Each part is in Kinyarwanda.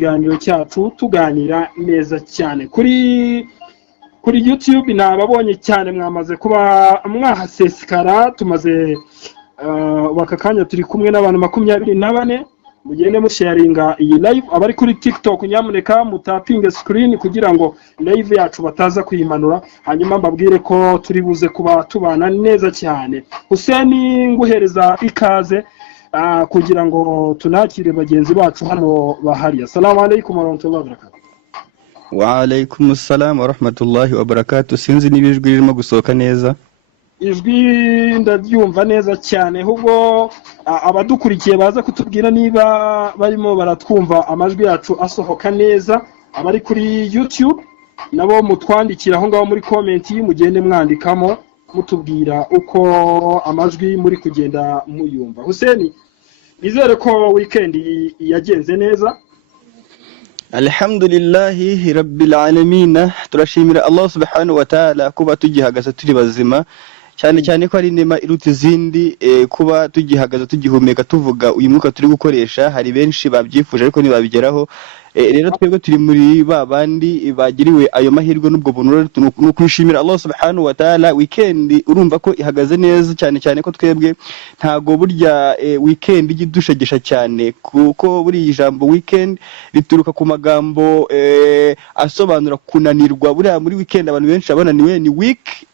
ikiganiro cyacu tuganira neza cyane kuri YouTube nababonye cyane mwamaze kuba mwahasesekara tumaze bakakanya turi kumwe n'abantu 24 mugende musharinga iyi live abari kuri TikTok nyamuneka mutapinge screen kugira ngo live yacu bataza kuyimanura hanyuma mbabwire ko turi buze kuba tubana neza cyane Hussein nguhereza ikaze kugira ngo tunakire bagenzi bacu hano bahari assalamu alaykum warahmatullahi wabarakatuh wa alaykum assalam warahmatullahi wabarakatuh sinzi nibijwi ririmo gusohoka neza ijwi ndabyumva neza cyane ahubwo abadukurikiye baza kutubwira niba barimo baratwumva amajwi yacu asohoka neza abari kuri YouTube nabo mutwandikira aho ngaho muri comment mugende mwandikamo mutubwira uko amajwi muri kugenda muyumva Hussein nizere ko weekend yagenze neza Alhamdulillahi rabbil alamin turashimira Allah subhanahu wa ta'ala kuba tugihagaza turi bazima cyane ko ari inema iruta izindi kuba tugihagaza tugihumeka tuvuga uyu mwuka turi gukoresha hari benshi babyifuje ariko ntibabigeraho rero twebwe turi muri babandi bagiriwe ayo mahirwe n'ubwo buntu no kwishimira Allah subhanahu wa ta'ala weekend urumva ko ihagaze neza cyane ko twebwe ntago burya weekend igidushegesha cyane kuko buri ijambo weekend rituruka ku magambo asobanura kunanirwa buriya muri weekend abantu benshi abananiwe ni week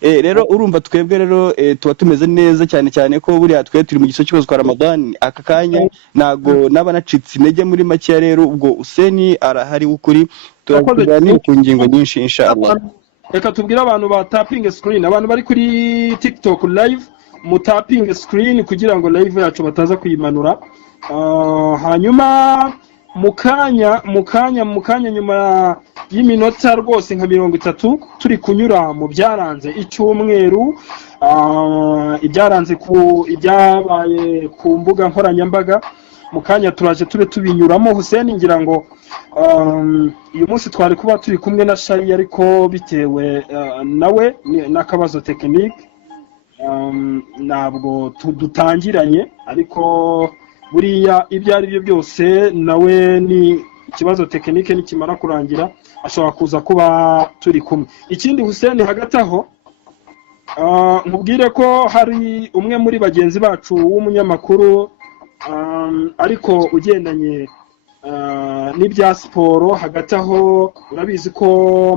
rero urumva twebwe rero tuba tumeze neza cyane ko buriya twe turi mu giso cyose kwa Ramadan aka kanya nago nabanacitse intege muri make rero ubwo Hussein arahari ukuri turakuganira ku ngingo nyinshi inshallah reka tubwire abantu ba tapping screen abantu bari kuri TikTok live mu tapping screen kugira ngo live yacu bataza kuyimanura hanyuma mukanya nyuma y'iminota rwose nka 30 turi kunyura mu byaranze icyumweru ibyaranze ibyabaye ku mbuga nkoranyambaga mukanya turaje tube tubinyuramo Hussein ngira ngo uyu munsi twari kuba turi kumwe na Shari ariko bitewe nawe n'akabazo technique ntabwo dutangiranye ariko buriya ibyo ari byo byose nawe ni ikibazo technique nikimara kurangira ashobora kuza kuba turi kumwe ikindi Hussein hagati aho nkubwire ko hari umwe muri bagenzi bacu w'umunyamakuru ariko ugendanye n'ibya siporo hagati aho urabizi ko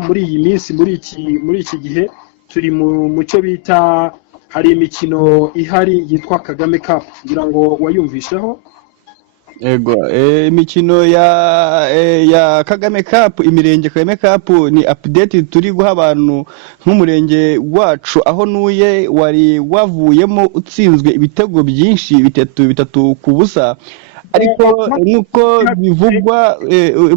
muri iyi minsi muri iki gihe turi mu cyo bita hari imikino ihari yitwa Kagame Cup ngira ngo wayumvisheho ego imikino ya Kagame Cup imirenge Kagame Cup ni update turi guha abantu nk'umurenge wacu aho nuye wari wavuyemo utsinzwe ibitego byinshi bitatu ku busa ariko nuko bivugwa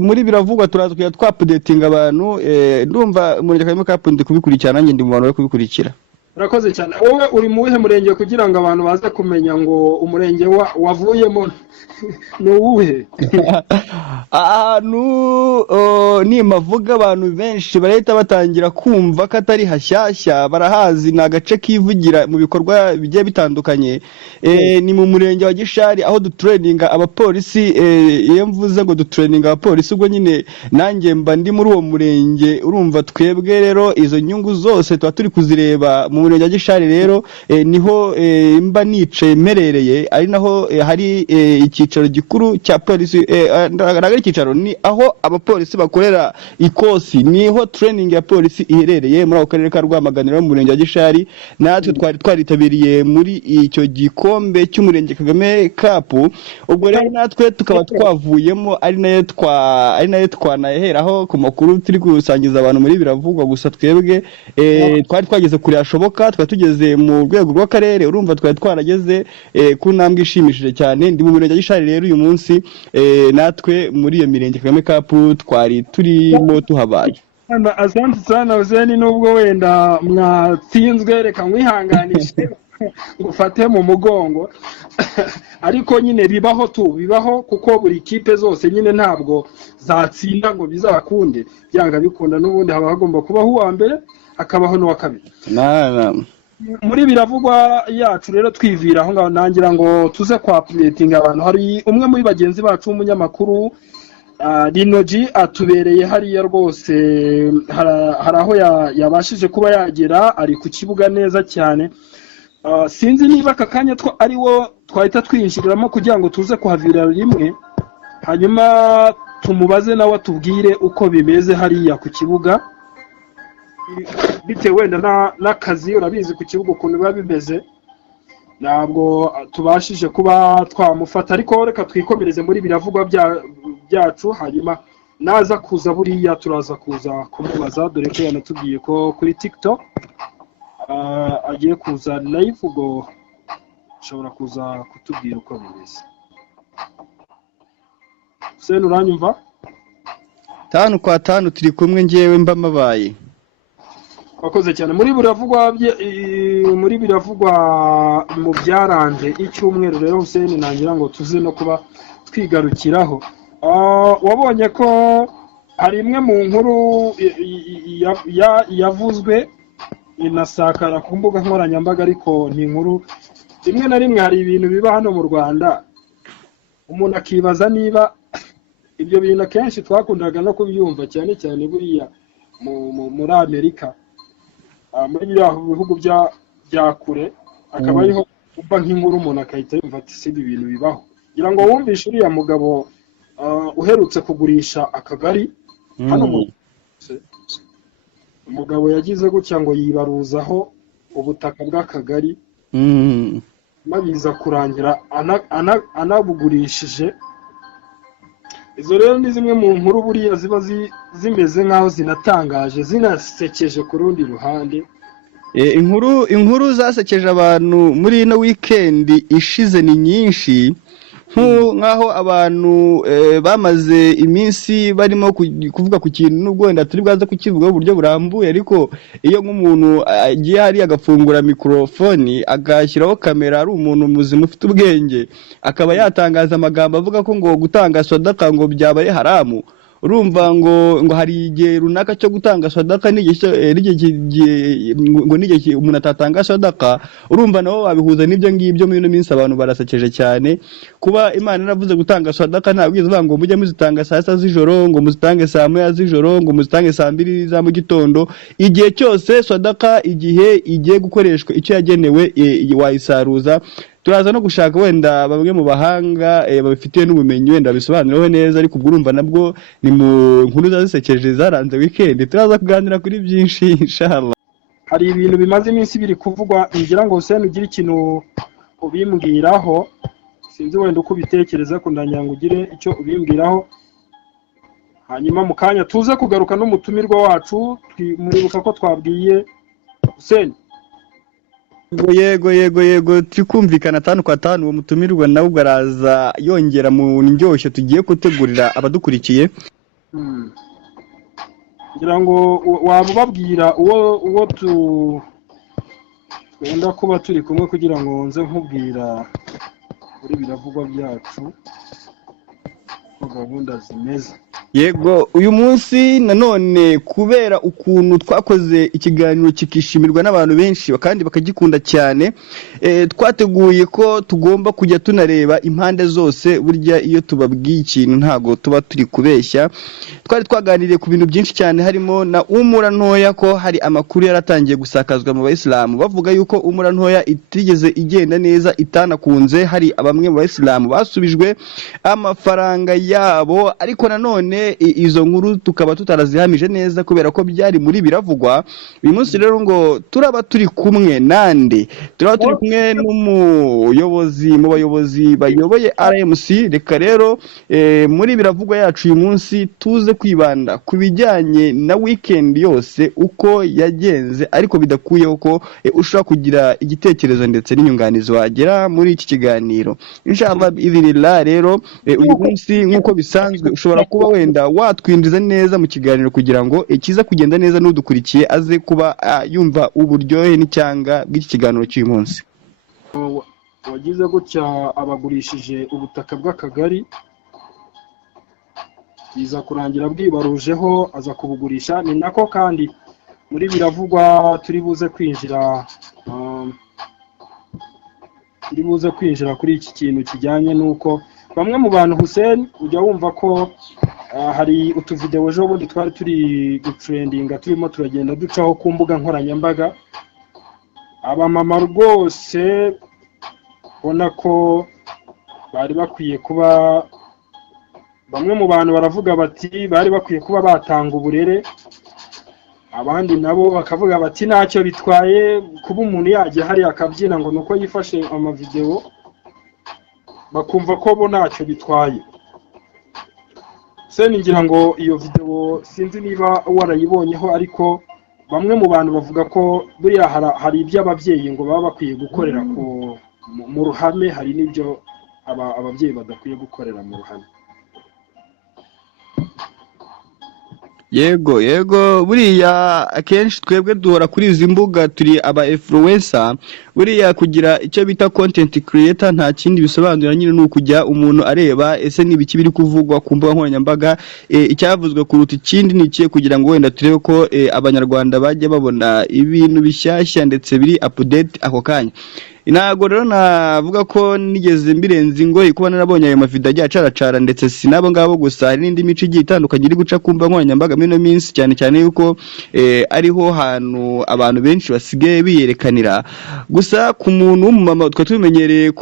muri biravugwa turaza twa updating abantu ndumva umurenge Kagame Cup ndi kubikurikirana nanjye ndi mu bantu bari kubikurikira urakoze cyane wowe uri mu wihe murenge kugira ngo abantu baze kumenya ngo umurenge wavuyemo ni uwuhe ni mavuga abantu benshi barahita batangira kumva ko atari hashyashya barahazi ni agace kivugira mu bikorwa bigiye bitandukanye ni mu murenge wa Gishari aho dutraininga abapolisi iyo mvuze ngo dutraininga abapolisi ubwo nyine nanjye mba ndi muri uwo murenge urumva twebwe rero izo nyungu zose tuba turi kuzireba mu murenge wa Gishari rero niho mba nicaye merereye ari naho hari icyicaro gikuru cya polisi nagari icyicaro ni aho abapolisi bakorera ikosi niho training ya polisi iherereye muri ako karere ka Rwamaganiro mu murenge wa Gishari natwe twaritabiriye muri icyo gikombe cy'umurenge Kagame Cup ubwo rero natwe tukaba twavuyemo ari nayo twanaheraho ku makuru turi gusangiza abantu muri biravugwa gusa twebwe twari twageze kure hashoboka tugeze mu rwego rw'akarere urumva twari twarageze ku ntambwe ishimishije cyane ndi mu murenge wa Gishari rero uyu munsi natwe muri iyo mirenge Kagame Cup twari turimo tuhabaye asante sana Hussein nubwo wenda mwatsinzwe reka mwihanganishe ngufate mu mugongo ariko nyine bibaho kuko buri kipe zose nyine ntabwo zatsinda ngo bizakunde byanga bikunda n'ubundi haba hagomba kubaho uwa mbere akabaho n'uwa kabiri muri biravugwa yacu rero twivira aho ngaho nangira ngo tuze kwa updating abantu hari umwe muri bagenzi bacu w'umunyamakuru Rinogi atubereye hariya rwose, hari aho yabashije kuba yagera, ari ku kibuga neza cyane. Sinzi niba aka kanya ari wo twahita twinjiriramo kugira ngo tuze kuhavira rimwe, hanyuma tumubaze nawe atubwire uko bimeze hariya ku kibuga, bitewe wenda n'akazi, urabizi ku kibuga ukuntu biba bimeze, ntabwo tubashije kuba twamufata, ariko reka twikomereze muri biravugwa byacu, hanyuma naza kuza buriya turaza kuza kumubaza, dore ko yanatubwiye ko kuri TikTok agiye kuza live, ubwo ushobora kuza kutubwira uko bimeze. Hussein, uranyumva? 5 kwa 5 turi kumwe njyewe mba mabaye. Wakoze cyane. Muri biravugwa mu byaranze icyumweru rero Hussein, nangira ngo tuze no kuba twigarukiraho. Wabonye ko hari imwe mu nkuru yavuzwe inasakara ku mbuga nkoranyambaga, ariko ni inkuru rimwe na rimwe hari ibintu biba hano mu Rwanda umuntu akibaza niba ibyo bintu akenshi twakundaga no kubyumva cyane cyane buriya muri Amerika, muri bihugu bya kure, akaba ariho umva nk'inkuru umuntu akahita yumva ati si ibi bintu bibaho. Ngira ngo wumvishe uriya mugabo uherutse kugurisha akagari hano umugabo yagize gutya ngo yibaruzaho ubutaka bw'akagari, mabiza kurangira anabugurishije. Izo rero ni zimwe mu nkuru buriya ziba zimeze nk'aho zinatangaje, zinasekeje ku rundi ruhande. Inkuru zasekeje abantu muri ino weekend ishize ni nyinshi, nk'aho abantu bamaze iminsi barimo kuvuga ku kintu, nubwo wenda turi bwaze kukivugaho uburyo burambuye, ariko iyo nk'umuntu agiye hari agafungura mikrofoni agashyiraho kamera, ari umuntu muzima ufite ubwenge, akaba yatangaza amagambo avuga ko ngo gutanga sadaka ngo byabaye haramu. Urumva ngo hari igihe runaka cyo gutanga sadaka n'igihe umuntu atatanga sadaka. Urumva nabo babihuza n'ibyo ngibyo. Muri ino minsi abantu barasekeje cyane, kuba Imana iravuze gutanga sadaka, ntabwo ivuga ngo mujye muzitanga saa 6 z'ijoro, ngo muzitange saa 9 z'ijoro, ngo muzitange saa 2 za mu gitondo. Igihe cyose sadaka igihe igiye gukoreshwa icyo yagenewe wayisaruza. Turaza no gushaka wenda bamwe mu bahanga babifitiye n'ubumenyi wenda bisobanuraho neza, ariko ubwo urumva nabwo ni mu nkuru zazisekeje zaranze weekend. Turaza kuganira kuri byinshi inshallah. Hari ibintu bimaze iminsi biri kuvugwa, ngira ngo Hussein ugire ikintu ubimbwiraho, sinzi wenda uko ubitekereza, ko ndanya ngo ugire icyo ubimbwiraho, hanyuma mu kanya tuze kugaruka n'umutumirwa wacu. Muribuka ko twabwiye Hussein. Yego turi kumvikana 5 kwa 5. Uwo mutumirwa nawe ugaraza yongera mu ndyoshyo tugiye gutegurira abadukurikiye. Ngira ngo wababwira uwo twenda kuba turi kumwe, kugira ngo nze nkubwira muri biravugwa byacu ko gahunda zimeze. Yego, uyu munsi nanone kubera ukuntu twakoze ikiganiro kikishimirwa n'abantu benshi kandi bakagikunda cyane, twateguye ko tugomba kujya tunareba impande zose. Burya iyo tubabwiye ikintu ntago tuba turi kubeshya. Twari twaganiriye ku bintu byinshi cyane, harimo na umura ntoya, ko hari amakuru yaratangiye gusakazwa mu Bayisilamu bavuga yuko umura ntoya itigeze igenda neza, itanakunze. Hari bamwe mu Bayisilamu basubijwe amafaranga yabo, ariko nanone izo nkuru tukaba tutarazihamije neza kubera ko byari muri biravugwa. Uyu munsi rero ngo turaba turi kumwe nande, turaba turi kumwe n'umuyobozi mu bayobozi bayoboye RMC. Reka rero muri biravugwa yacu uyu munsi tuze kwibanda ku bijyanye na weekend yose uko yagenze, ariko bidakuyeho ko ushobora kugira igitekerezo ndetse n'inyunganizi wagera muri iki kiganiro inshallah bi'idhnillah. Rero uyu munsi nk'uko bisanzwe ushobora kuba wenda watwinjiza neza mu kiganiro kugira ngo ikiza kugenda neza n'udukurikiye aze kuba yumva uburyohe n'icyanga bw'iki kiganiro cy'uyu munsi. Wagize gutya abagurishije ubutaka bw'akagari, biza kurangira bwibarujeho aza kubugurisha. Ni nako kandi muri biravugwa turi buze kwinjira kuri iki kintu kijyanye n'uko bamwe mu bantu Hussein ujya wumva ko hari utuvideo ejo bundi twari turi gutrendinga turimo turagenda ducaho ku mbuga nkoranyambaga, abamama rwose ubona ko bari bakwiye kuba, bamwe mu bantu baravuga bati bari bakwiye kuba batanga uburere, abandi nabo bakavuga bati ntacyo bitwaye kuba umuntu yajya hari akabyina ngo nuko yifashe amavideo, bakumva ko bo ntacyo bitwaye. Se ngira ngo iyo video sinzi niba warayibonyeho, ariko bamwe mu bantu bavuga ko buriya hari iby'ababyeyi ngo baba bakwiye gukorera mu ruhame, hari n'ibyo ababyeyi badakwiye gukorera mu ruhame. Yego buriya akenshi twebwe duhora kuri izi mbuga turi aba influencer, buriya kugira icyo bita content creator nta kindi bisobanura, nyine ni ukujya umuntu areba ese n'ibiki biri kuvugwa ku mbuga nkoranyambaga, icyavuzwe kuruta ikindi ni ikihe, kugira ngo wenda turebe ko abanyarwanda bajya babona ibintu bishyashya ndetse biri update ako kanya. Ntabwo rero navuga ko nigeze mbirenze ingoyi kuba narabonye ayo mavideo agiye acaracara, ndetse si nabo ngabo gusa, hari n'indi mico igiye itandukanye iri guca ku mbuga nkoranyambaga muri ino minsi, cyane cyane yuko ariho hantu abantu benshi basigaye biyerekanira. Gusa ku muntu w'umumama tukaba tubimenyereye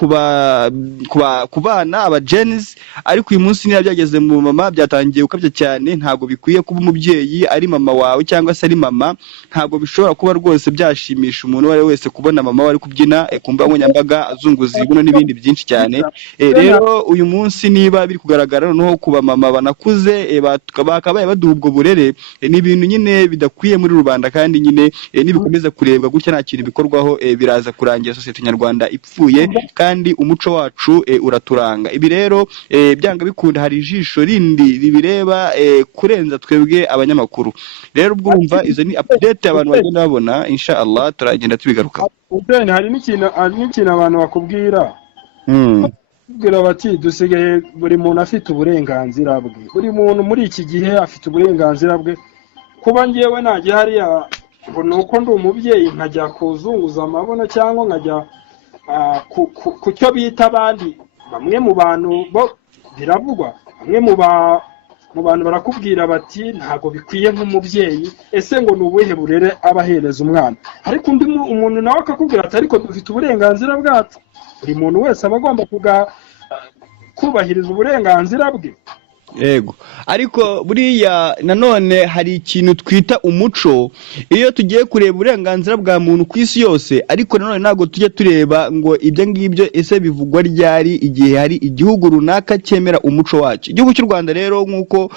ku bana aba genes, ariko uyu munsi niba byageze mu mama byatangiye gukabya cyane. Ntabwo bikwiye kuba umubyeyi ari mama wawe cyangwa se ari mama, ntabwo bishobora kuba rwose byashimisha umuntu uwo ari we wese kubona mama we ari kubyina ku mbuga nkoranyambaga azunguza ibuno n'ibindi byinshi cyane. Rero uyu munsi niba biri kugaragara noneho ku bamama banakuze bakabaye baduha ubwo burere, ni ibintu nyine bidakwiye muri rubanda, kandi nyine nibikomeza kurebwa gutya nta kintu bikorwaho, biraza kurangira sosiyete nyarwanda ipfuye, kandi umuco wacu uraturanga. Ibi rero byanga bikunda hari ijisho rindi ribireba kurenza twebwe abanyamakuru. Rero ubwo urumva izo ni update abantu bagenda babona, inshallah turagenda tubigaruka. Hari n'ikintu abantu bakubwira, bakubwira bati dusigaye buri muntu afite uburenganzira bwe, buri muntu muri iki gihe afite uburenganzira bwe. Kuba ngewe najya hariya ngo nuko ndi umubyeyi nkajya kuzunguza amabono cyangwa nkajya ku cyo bita abandi, bamwe mu bantu bo biravugwa, bamwe mu bantu barakubwira bati ntago bikwiye nk'umubyeyi, ese ngo ni ubuhe burere abahereza umwana. Ariko undi umuntu nawe akakubwira ati ariko dufite uburenganzira bwacu, buri muntu wese aba agomba kubahiriza uburenganzira bwe. Yego, ariko buriya nanone hari ikintu twita umuco, iyo tugiye kureba uburenganzira bwa muntu ku isi yose, ariko nanone ntabwo tujya tureba ngo ibyo ngibyo ese bivugwa ryari, igihe hari igihugu runaka cyemera umuco wacyo. Igihugu cy'u Rwanda rero nk'uko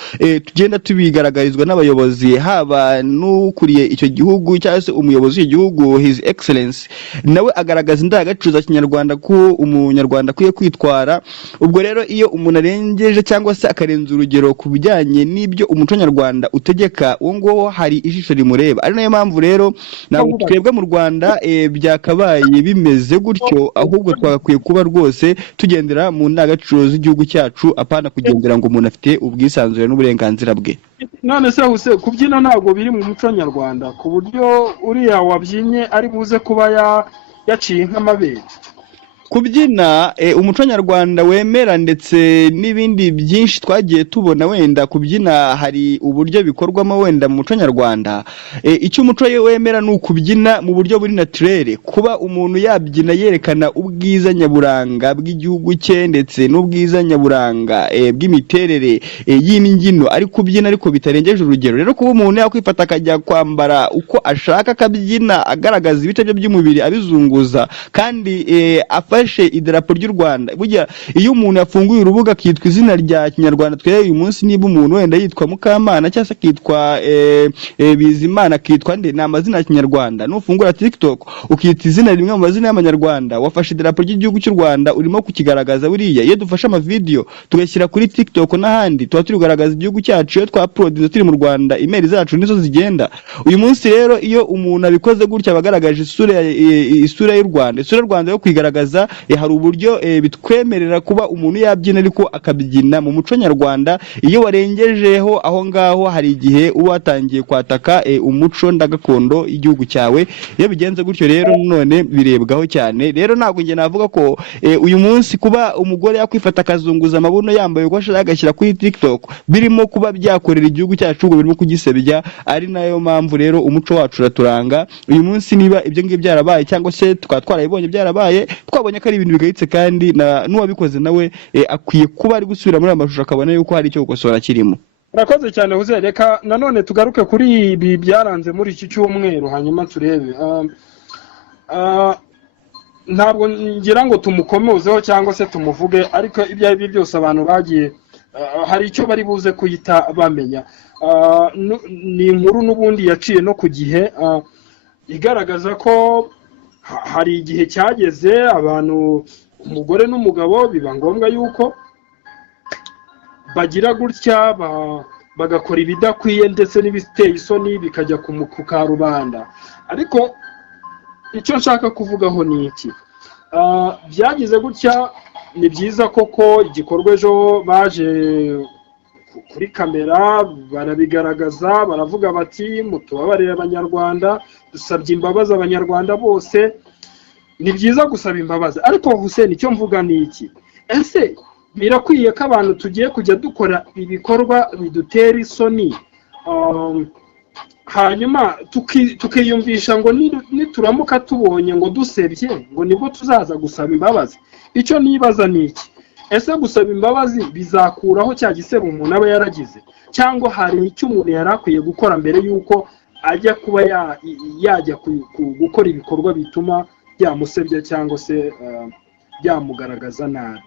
tugenda tubigaragarizwa n'abayobozi, haba n'ukuriye icyo gihugu cyangwa se umuyobozi w'icyo gihugu His Excellence, nawe agaragaza indangagaciro za kinyarwanda ko umunyarwanda akwiye kwitwara. Ubwo rero iyo umuntu arengeje cyangwa se akarenza urugero ku bijyanye n'ibyo umuco nyarwanda utegeka, uwo nguwo hari ijisho rimureba. Ari nayo mpamvu rero ntabwo twebwe mu Rwanda byakabaye bimeze gutyo, ahubwo twagakwiye kuba rwose tugendera mu ndangagaciro z'igihugu cyacu, apana kugendera ngo umuntu afite ubwisanzure n'uburenganzira bwe. None se huse kubyina ntabwo biri mu muco nyarwanda, ku buryo uriya wabyinye ari buze kuba yaciye nk'amabere? Kubyina umuco nyarwanda wemera, ndetse n'ibindi byinshi twagiye tubona. Wenda kubyina hari uburyo bikorwamo wenda mu muco nyarwanda, icyo umuco wemera ni ukubyina mu buryo buri naturere, kuba umuntu yabyina yerekana ubwiza nyaburanga bw'igihugu cye ndetse n'ubwiza nyaburanga bw'imiterere y'imbyino, ari kubyina ariko bitarengeje urugero. Rero kuba umuntu yakwifata akajya kwambara uko ashaka akabyina agaragaza ibice bye by'umubiri abizunguza, kandi idarapo ry'u Rwanda. Burya iyo umuntu yafunguye urubuga akitwa izina rya kinyarwanda, twere uyu munsi niba umuntu wenda yitwa Mukamana cyangwa se akitwa Bizimana akitwa nde, ni amazina ya kinyarwanda. Nufungura TikTok ukita izina rimwe mu mazina y'amanyarwanda, wafashe idarapo ry'igihugu cy'u Rwanda urimo kukigaragaza. Buriya iyo dufashe amavideo tugashyira kuri TikTok n'ahandi, tuba turi kugaragaza igihugu cyacu. Iyo twaprodinze turi mu Rwanda, email zacu nizo zigenda. Uyu munsi rero iyo umuntu abikoze gutya abagaragaje isura y'u Rwanda, isura y'u Rwanda yo kwigaragaza hari uburyo bitwemerera kuba umuntu yabyina ariko akabyina mu muco nyarwanda. Iyo warengejeho aho ngaho hari igihe uba watangiye kwataka umuco ndagakondo y'igihugu cyawe. Iyo bigenze gutyo rero none birebwaho cyane. Rero ntabwo njye navuga ko uyu munsi kuba umugore yakwifata akazunguza amabuno yambaye uko ashaka agashyira kuri TikTok birimo kuba byakorera igihugu cyacu ngo birimo kugisebya, ari nayo mpamvu rero umuco wacu uraturanga. Uyu munsi niba ibyo ngibyo byarabaye cyangwa se tukaba twarabibonye byarabaye, twabonye ko ari ibintu bigayitse kandi n'uwabikoze nawe akwiye kuba ari gusubira muri amashusho akabona yuko hari icyo gukosora kirimo. Urakoze cyane Huze, reka nanone tugaruke kuri ibi byaranze muri iki cyumweru hanyuma turebe. Ntabwo ngira ngo tumukomozeho cyangwa se tumuvuge, ariko ibyo ari byo byose abantu bagiye hari icyo bari buze kuyita bamenya. Ni inkuru n'ubundi yaciye no ku gihe igaragaza ko hari igihe cyageze abantu, umugore n'umugabo biba ngombwa yuko bagira gutya bagakora ibidakwiye ndetse n'ibiteye isoni bikajya ku karubanda. Ariko icyo nshaka kuvugaho ni iki, byagize gutya, ni byiza koko igikorwa ejo baje kuri kamera barabigaragaza, baravuga bati mutubabarire abanyarwanda, dusabye imbabazi abanyarwanda bose. Ni byiza gusaba imbabazi, ariko Hussein icyo mvuga ni iki, ese birakwiye ko abantu tugiye kujya dukora ibikorwa bidutera isoni hanyuma tukiyumvisha ngo nituramuka tubonye ngo dusebye ngo nibwo tuzaza gusaba imbabazi? Icyo nibaza ni iki, ese gusaba imbabazi bizakuraho cya gisebo umuntu aba yaragize, cyangwa hari icyo umuntu yari akwiye gukora mbere y'uko ajya kuba yajya gukora ibikorwa bituma byamusebya cyangwa se byamugaragaza nabi?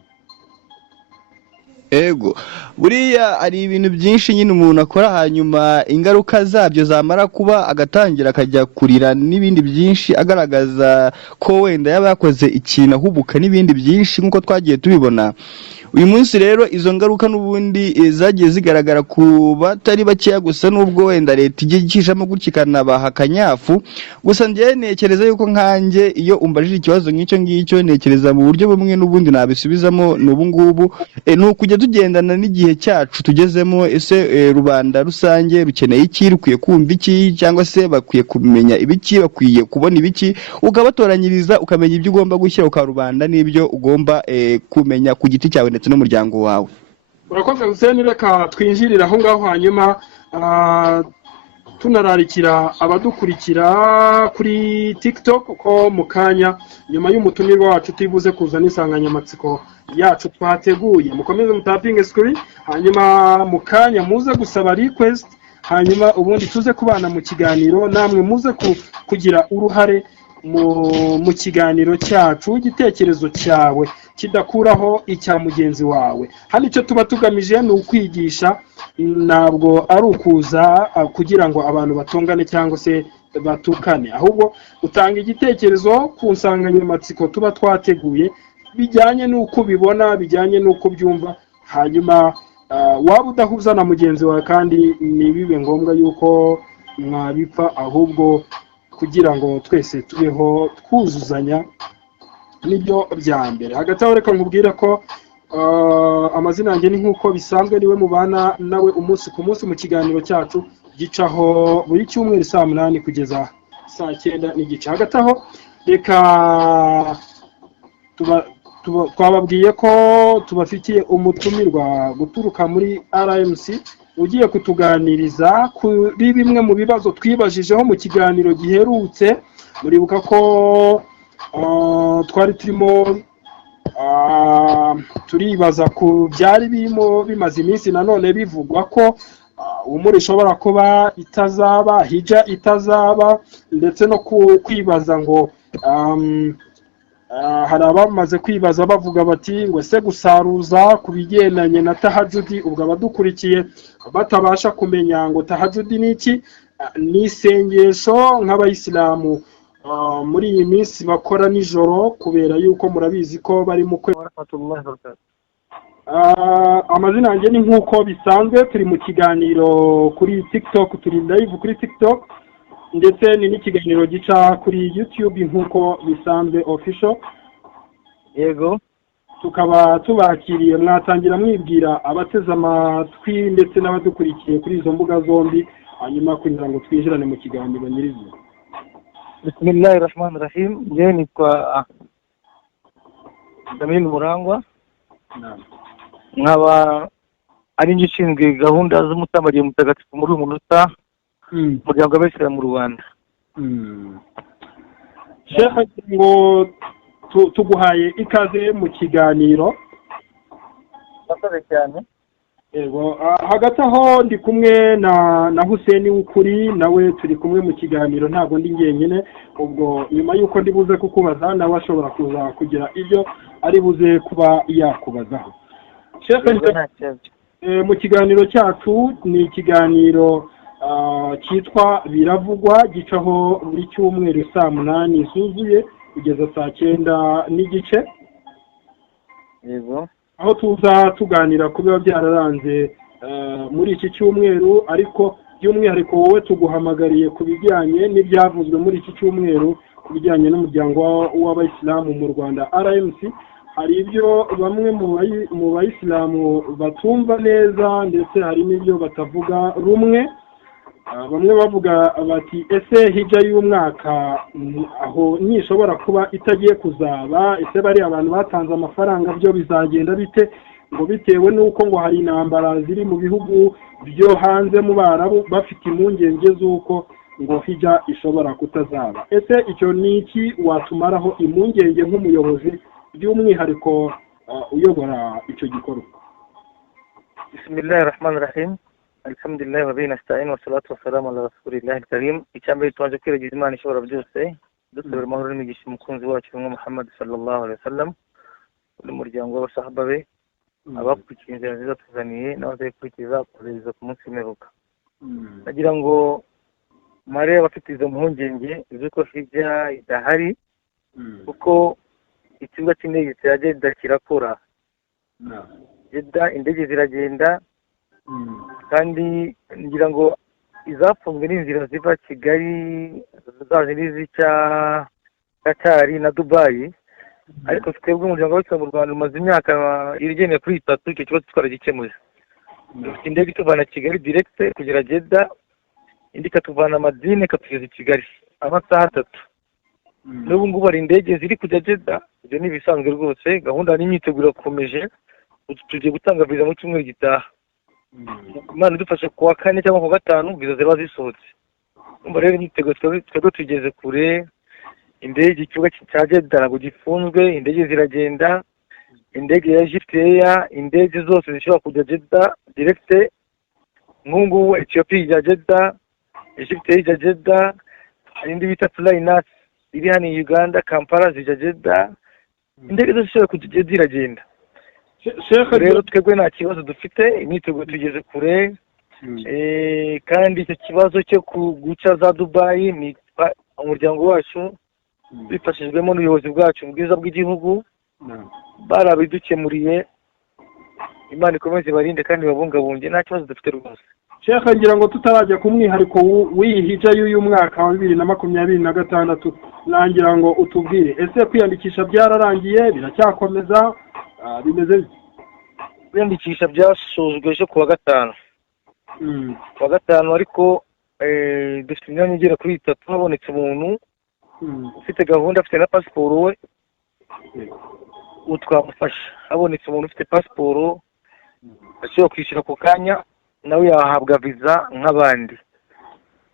Ego, buriya hari ibintu byinshi nyine umuntu akora hanyuma ingaruka zabyo zamara kuba agatangira akajya kurira n'ibindi byinshi agaragaza ko wenda yaba yakoze ikintu ahubuka n'ibindi byinshi nk'uko twagiye tubibona. Uyu munsi rero izo ngaruka n'ubundi zagiye zigaragara ku batari bakeya, gusa n'ubwo wenda leta igiye ikishamo gutya ikanabaha akanyafu. Gusa njye ntekereza yuko nkanjye iyo umbajije ikibazo nk'icyo ngicyo ntekereza mu buryo bumwe n'ubundi nabisubizamo n'ubu ngubu ni ukujya tugendana n'igihe cyacu tugezemo. Ese rubanda rusange rukeneye iki, rukwiye kumva iki, cyangwa se bakwiye kumenya ibiki, bakwiye kubona ibiki, ukabatoranyiriza ukamenya ibyo ugomba gushyira ku karubanda n'ibyo ugomba kumenya ku giti cyawe n'umuryango wawe. Urakoze Hussein, reka twinjirira aho ngaho hanyuma tunararikira abadukurikira kuri TikTok ko mu kanya nyuma y'umutumirwa wacu tubibuze kuzana insanganyamatsiko yacu twateguye. Mukomeze mutapinge screen, hanyuma mu kanya muze gusaba request, hanyuma ubundi tuze kubana mu kiganiro, namwe muze kugira uruhare mu kiganiro cyacu. Igitekerezo cyawe kidakuraho icya mugenzi wawe. Hano icyo tuba tugamije ni ukwigisha, ntabwo ari ukuza kugira ngo abantu batongane cyangwa se batukane, ahubwo utanga igitekerezo ku nsanganyamatsiko tuba twateguye bijyanye n'uko ubibona, bijyanye n'uko byumva, hanyuma waba udahuza na mugenzi wawe kandi ntibibe ngombwa yuko mwabipfa, ahubwo kugira ngo twese tubeho twuzuzanya nibyo bya mbere. Hagati aho reka nkubwire ko amazina yanjye ni nk'uko bisanzwe niwe mubana nawe umunsi ku munsi mu kiganiro cyacu gicaho buri cyumweru saa 8 kugeza saa 9 n'igice. Hagati aho reka twababwiye ko tubafitiye umutumirwa guturuka muri RMC ugiye kutuganiriza kuri bimwe mu bibazo twibajijeho mu kiganiro giherutse. Muribuka ko twari turimo turibaza ku byari birimo bimaze iminsi nanone bivugwa ko umuri ishobora kuba itazaba, hija itazaba, ndetse no kwibaza ngo hari abamaze kwibaza bavuga bati ngo ese gusaruza ku bigendanye na tahajudi, ubwo abadukurikiye batabasha kumenya ngo tahajudi ni iki, ni isengesho nk'abayisilamu muri iyi minsi bakora nijoro kubera yuko murabizi ko bari mu kwezi. Amazina yanjye ni nk'uko bisanzwe, turi mu kiganiro kuri TikTok, turi live kuri TikTok, ndetse ni n'ikiganiro gica kuri YouTube nk'uko bisanzwe official. yego tukaba tubakiriye. Mwatangira mwibwira abateze amatwi ndetse n'abadukurikiye kuri izo mbuga zombi, hanyuma kugira ngo twinjirane mu kiganiro nyirizina. Bismillahirrahmanirrahim. Njyewe nitwa Damien Murangwa, nkaba ari njye ushinzwe gahunda z'umutambagiye mutagatifu muri uyu munota umuryango w'Abayisilamu mu Rwanda. Sheikh, ngo tuguhaye ikaze mu kiganiro. Murakoze cyane. Yego, hagati aho ndi kumwe na Hussein w'ukuri, nawe turi kumwe mu kiganiro, ntabwo ndi njyenyine. Ubwo nyuma y'uko ndi buze kukubaza, nawe ashobora kuza kugira ibyo ari buze kuba yakubazaho. Sheikh, mu kiganiro cyacu, ni ikiganiro cyitwa Biravugwa, gicaho buri cyumweru saa 8 zuzuye kugeza saa 9 n'igice. Yego. Aho tuza tuganira ku biba byararanze muri iki cyumweru, ariko by'umwihariko wowe tuguhamagariye ku bijyanye n'ibyavuzwe muri iki cyumweru ku bijyanye n'umuryango w'Abayisilamu mu Rwanda RMC. Hari ibyo bamwe mu bayisilamu batumva neza, ndetse hari n'ibyo batavuga rumwe. Bamwe bavuga bati ese hijja y'umwaka aho nishobora kuba itagiye kuzaba, ese bari abantu batanze amafaranga byo bizagenda bite, ngo bitewe n'uko ngo hari intambara ziri mu bihugu byo hanze mu Barabu, bafite impungenge z'uko ngo hijja ishobora kutazaba. Ese icyo ni iki watumaraho impungenge nk'umuyobozi, by'umwihariko uyobora icyo gikorwa? Bismillahirrahmanirrahim. Alhamdulillah wa bihi nasta'in wa salatu wa salamu ala rasulillahi al-karim. Icyambere twaje kwiragiza Imana ishobora byose, dusabira amahoro n'imigisha umukunzi wacu Muhammad sallallahu alaihi wasallam, n'umuryango w'abasahaba be, abakurikiye inzira nziza tuzaniye n'abazayikurikiza kugeza ku munsi w'imperuka. Nagira ngo mare abafite izo mpungenge z'uko hijja idahari, kuko ikibuga cy'indege cya Jeddah kirakora. Jeddah indege ziragenda, kandi ngira ngo izafunzwe n'inzira ziva Kigali, zazindi zica Qatar na Dubai, ariko twebwe umuryango w'Abayisilamu mu Rwanda umaze imyaka irenga kuri 3 icyo kibazo twaragikemuye. Dufite indege ituvana Kigali direct kugera Jeddah, indi ikatuvana Madina ikatugeza Kigali amasaha 3. N'ubu ngubu hari indege ziri kujya Jeddah, ibyo ni ibisanzwe rwose. Gahunda n'imyiteguro irakomeje, tugiye gutanga viza mu cyumweru gitaha. Imana idufasha ku wa 4 cyangwa ku wa 5 viza ziba zisohotse. Umva rero imyiteguro twebwe tugeze kure. Indege ikibuga cya Jeddah ntabwo gifunzwe, indege ziragenda, indege ya Egypt Air, indege zose zishobora kujya Jeddah direct. Nk'ubu Ethiopia ijya Jeddah, Egypt ijya Jeddah, hari indi bita Flynas iri hano i Uganda, Kampala zijya Jeddah. Indege zose zishobora kujya ziragenda. Rero twebwe nta kibazo dufite, imyiteguro tugeze kure. Kandi icyo kibazo cyo guca za Dubai ni umuryango wacu bifashijwemo n'ubuyobozi bwacu bwiza bw'igihugu barabidukemuriye. Imana ikomeze barinde kandi babungabunge, nta kibazo dufite rwose. Sheikh, ngira ngo tutarajya ku mwihariko w'iyi hijja y'uyu mwaka wa 2026, nangira ngo utubwire, ese kwiyandikisha byararangiye, biracyakomeza, bimeze bite? Kwiyandikisha byasojwe ejo ku wa 5. Ku wa 5 ariko dufite imyanya igera kuri 3. Habonetse umuntu ufite gahunda, afite na pasiporo we, utwamufasha. Habonetse umuntu ufite pasiporo ashobora kwishyura ku kanya, nawe yahabwa viza nk'abandi.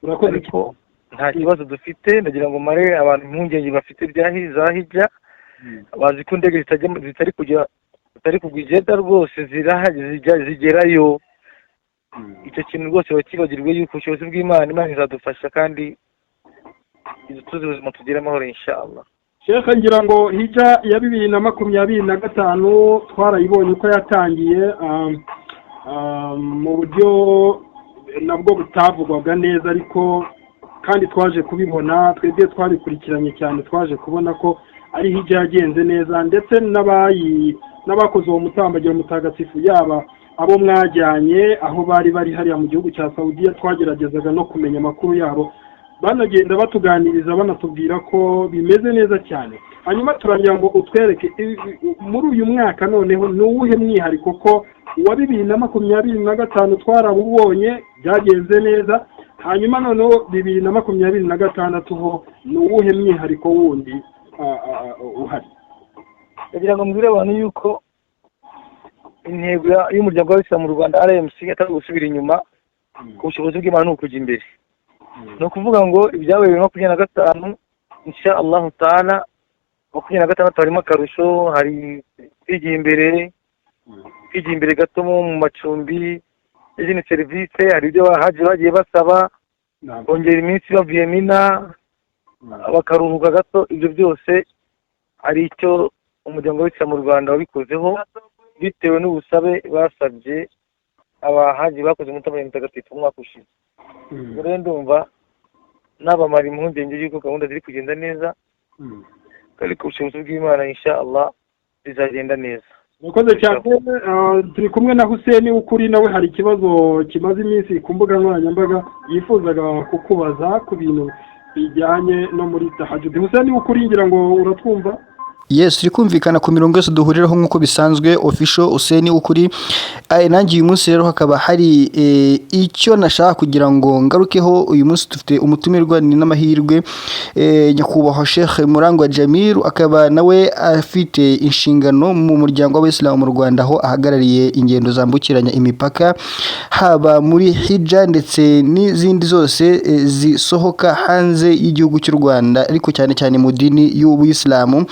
Ariko nta kibazo dufite. Ndagira ngo mare abantu impungenge bafite za hijja, bazi ko indege zitari kugwa Jeddah rwose zigerayo. Icyo kintu rwose bakibagirwe yuko ubushobozi bw'Imana, Imana izadufasha kandi tuzi ubuzima tugira amahoro inshallah. Sheikh, ngira ngo hijja ya 2025 twarayibonye uko yatangiye mu buryo nabwo butavugwaga neza, ariko kandi twaje kubibona, twebwe twabikurikiranye cyane, twaje kubona ko ari hijja yagenze neza, ndetse n'abakoze uwo mutambagiro mutagatifu, yaba abo mwajyanye aho bari hariya mu gihugu cya Saudiya, twageragezaga no kumenya amakuru yabo. banagenda batuganiriza banatubwira ko bimeze neza cyane. Hanyuma turangira ngo utwereke muri uyu mwaka noneho ni uwuhe mwihariko ko uwa 2025 twarabubonye byagenze neza, hanyuma noneho 2026 ho ni uwuhe mwihariko wundi uhari? kugira ngo mbwire abantu yuko intego y'umuryango w'Abisilamu mu Rwanda RMC atari gusubira inyuma ku bushobozi bw'Imana no kujya imbere. No kuvuga ngo ibyabaye 2025 insha Allah Taala 2026 harimo akarusho, hari kwigira imbere gato mu macumbi n'izindi serivisi, hari ibyo bagiye basaba kongera iminsi bavuye Mina bakaruhuka gato. Ibyo byose hari icyo umuryango w'Abisilamu mu Rwanda wabikozeho bitewe n'ubusabe basabye abahaji bakoze umutabara mutagatifu umwaka ushize. Rero ndumva n'abamara impungenge y'uko gahunda ziri kugenda neza, ariko ubushobozi bw'Imana insha Allah bizagenda neza. Mukoze cyane. Turi kumwe na Hussein ukuri, nawe hari ikibazo kimaze iminsi ku mbuga nkoranyambaga yifuzaga kukubaza ku bintu bijyanye no muri tahajjud. Hussein ukuri, ngira ngo uratwumva? Yes, turi kumvikana ku mirongo yose duhuriraho nk'uko bisanzwe official Useni ukuri. Nanjye uyu munsi rero hakaba hari icyo nashaka kugira ngo ngarukeho. Uyu munsi dufite umutumirwa ni n'amahirwe nyakubahwa Sheikh Murangwa Jamil, akaba nawe afite inshingano mu muryango w'Abisilamu mu Rwanda aho ahagarariye ingendo zambukiranya imipaka, haba muri hija ndetse n'izindi zose zisohoka hanze y'igihugu cy'u Rwanda, ariko cyane cyane mu dini y'Ubuyisilamu.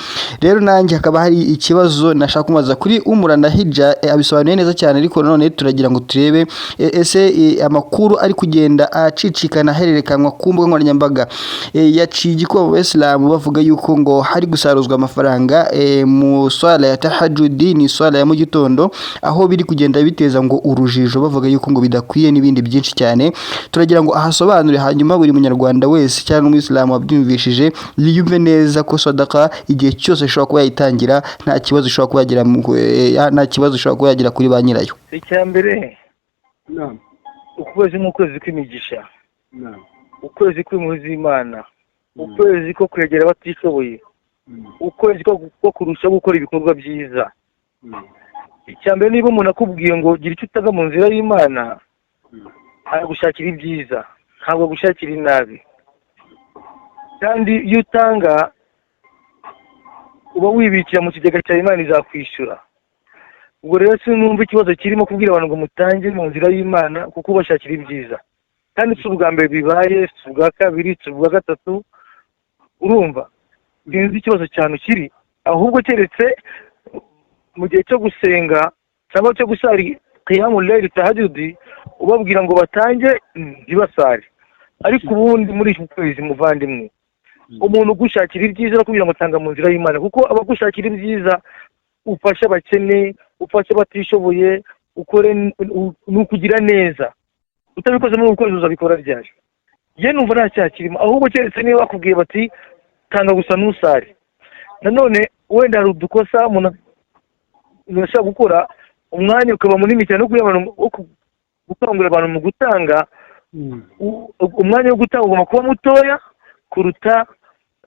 Rero nanjye hakaba hari ikibazo nashaka kumaza kuri umurana hija, abisobanuye neza cyane, ariko none turagira ngo turebe ese amakuru ari kugenda acicikana hererekanwa ku mbuga nkoranyambaga yaciye igikuba mu Bisilamu bavuga yuko ngo hari gusaruzwa amafaranga mu swala ya tahajjudi, ni swala ya mu gitondo, aho biri kugenda biteza ngo urujijo bavuga yuko ngo bidakwiye n'ibindi byinshi cyane. Turagira ngo ahasobanure, hanyuma buri munyarwanda wese cyangwa umuyisilamu wabyumvishije yiyumve neza ko sadaka igihe cyose ishobora kuba yayitangira nta kibazo ishobora kuba yagira kuri ba nyirayo. Icya mbere ukwezi n'ukwezi kw'imigisha, ukwezi kw'impuhwe z'Imana, ukwezi ko kwegera abatishoboye, ukwezi ko kurushaho gukora ibikorwa byiza. Icya mbere, niba umuntu akubwiye ngo gira icyo utaga mu nzira y'Imana, aragushakira ibyiza, ntabwo agushakira inabi. Kandi iyo utanga uba wibikira mu kigega cya Imana izakwishyura. Ubwo rero sinumva ikibazo kirimo kubwira abantu ngo mutange mu nzira y'Imana kuko ubashakira ibyiza. Kandi si ubwa mbere bibaye, si ubwa kabiri, si ubwa gatatu. Urumva sinzi ikibazo cyane kiri, ahubwo keretse mu gihe cyo gusenga cyangwa cyo gusari qiyamul layl tahajjudi ubabwira ngo batange ntibasare. Ariko ubundi muri iki kwezi muvandimwe, umuntu ugushakira ibyiza no kugira ngo tanga mu nzira y'Imana, kuko abagushakira ibyiza ufasha abakene, ufasha abatishoboye, ukore nukugira neza. Utabikoze muri ukwezi uzabikora ryari? Je numva nta cyaha kirimo, ahubwo keretse niba bakubwiye bati tanga gusa nusare. Nanone wenda hari udukosa umuntu ashaka gukora, umwanya ukaba munini cyane no gukangurira abantu mu gutanga. Umwanya wo gutanga ugomba kuba mutoya kuruta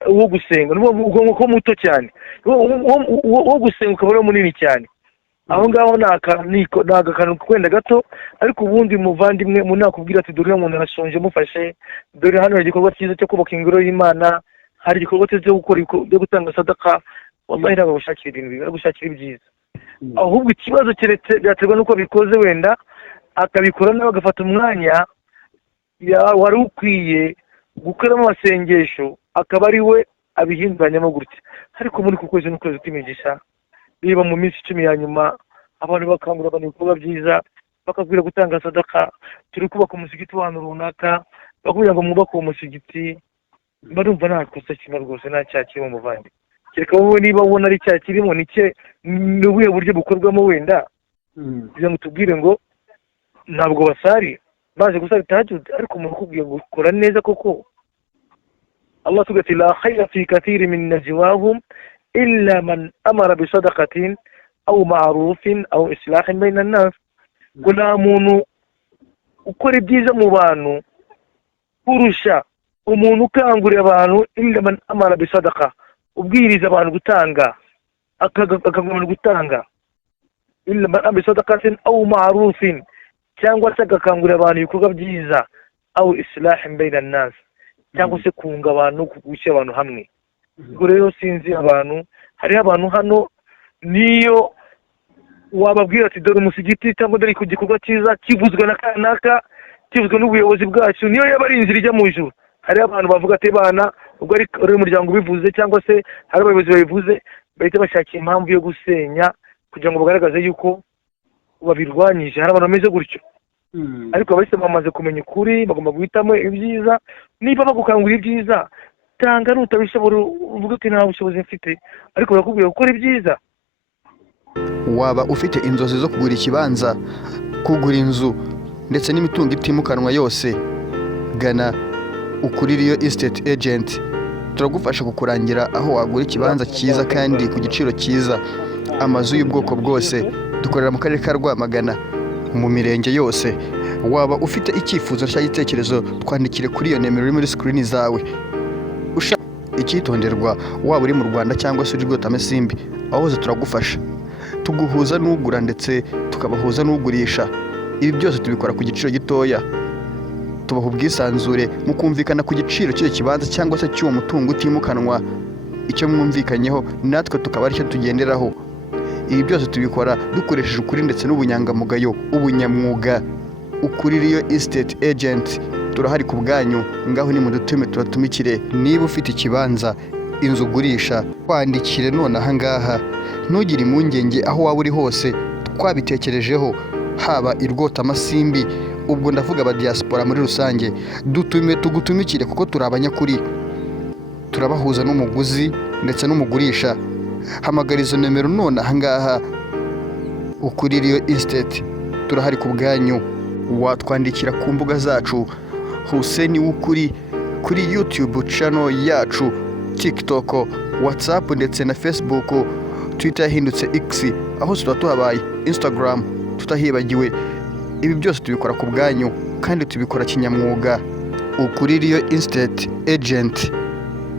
uwo gusenga, ugomba kuba muto cyane. Uwo gusenga ukaba ari munini cyane. Aho ngaho nagakantu kwenda gato, ariko ubundi muvandimwe umuntu nakubwira ati dore umuntu arashonje mufashe, dore hano hari igikorwa cyiza cyo kubaka ingoro y'Imana, hari igikorwa cyiza cyo gukora byo gutanga sadaka, wallahi ntabwo gushakira ibintu bibi, gushakira ibyiza. Ahubwo ikibazo keretse byaterwa nuko bikoze, wenda akabikora nawe agafata umwanya wari ukwiye gukoramo amasengesho, akaba ari we abihinduranyamo gutya. Ariko muri ku kwezi n'ukwezi kw'imigisha, biba mu minsi 10 ya nyuma, abantu bakangura abantu ibikorwa byiza, bakabwira gutanga sadaka, turi kubaka umusigiti w'ahantu runaka, bakubwira ngo mwubake uwo musigiti. Barumva nta kosa kimwe rwose, nta cyaha kirimo muvandi. Kereka wowe niba ubona ari cyaha kirimo, ni ubuhe buryo bukorwamo wenda kugira ngo tubwire ngo ntabwo basari baje gusara tahajjud, ariko umuntu ukubwiye ngo ukora neza koko. Allah tugati la khayra fi kathiri min najwahum illa man amara bi sadaqatin aw ma'rufin aw islahin bayna an-nas. Kuna muntu ukora ibyiza mu bantu kurusha umuntu ukangurira abantu illa man amara bisadaqa, ubwiriza abantu gutanga akagomba gutanga, illa man amara bisadaqatin aw ma'rufin, cyangwa se agakangurira abantu ibikorwa byiza, aw islahin bayna an-nas, cyangwa se kunga abantu, kugushyira abantu hamwe. Ubwo rero sinzi abantu, hari abantu hano niyo wababwira ati dore umusigiti cyangwa dore ku gikorwa cyiza kivuzwe na kanaka, kivuzwe n'ubuyobozi bwacu, niyo yaba ari inzira ijya mu ijuru, hari abantu bavuga ati bana ubwo ari umuryango ubivuze cyangwa se hari abayobozi babivuze, bahita bashakira impamvu yo gusenya kugira ngo bagaragaze yuko babirwanyije. Hari abantu bameze gutyo, ariko abahise bamaze kumenya ukuri, bagomba guhitamo ibyiza. Niba bagukangurira ibyiza, tanga, nutabishobora uvuga ati nta bushobozi mfite, ariko barakubwira gukora ibyiza. Waba ufite inzozi zo kugura ikibanza, kugura inzu ndetse n'imitungo itimukanwa yose, gana Ukuririyo Estate Agent. Turagufasha kukurangira aho wagura ikibanza cyiza kandi ku giciro cyiza. Amazu y'ubwoko bwose, dukorera mu karere ka Rwamagana, mu mirenge yose. Waba ufite icyifuzo cyangwa igitekerezo, twandikire kuri iyo nimero iri muri screen zawe. Icyitonderwa, waba uri mu Rwanda cyangwa se uri Rwotamasimbi, aho hose turagufasha. Tuguhuza n'ugura ndetse tukabahuza n'ugurisha. Ibi byose tubikora ku giciro gitoya. Tubaha ubwisanzure mu kumvikana ku giciro cy'icyo kibanza cyangwa se cy'uwo mutungo utimukanwa. Icyo mwumvikanyeho natwe tukaba aricyo tugenderaho. Ibi byose tubikora dukoresheje ukuri ndetse n'ubunyangamugayo, ubunyamwuga. Ukuririyo Estate Agent, turahari ku bwanyu. Ngaho ni mudutume tubatumikire. Niba ufite ikibanza, inzu ugurisha, twandikire none aha ngaha. Ntugire impungenge aho waba uri hose, twabitekerejeho. Haba i Rwotamasimbi, ubwo ndavuga aba diaspora muri rusange, tugutumikire kuko turi abanyakuri. Turabahuza n'umuguzi ndetse n'umugurisha. Hamagara izo nimero none aha ngaha. Ukuririyo Estate, turahari ku bwanyu. Watwandikira ku mbuga zacu Hussein Wukuri, kuri YouTube channel yacu, TikTok, WhatsApp ndetse na Facebook. Twitter yahindutse X, aho tuba tuhabaye, Instagram tutahibagiwe. Ibi byose tubikora ku bwanyu kandi tubikora kinyamwuga. Ukuririyo Estate Agent,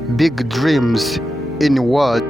big dreams in world.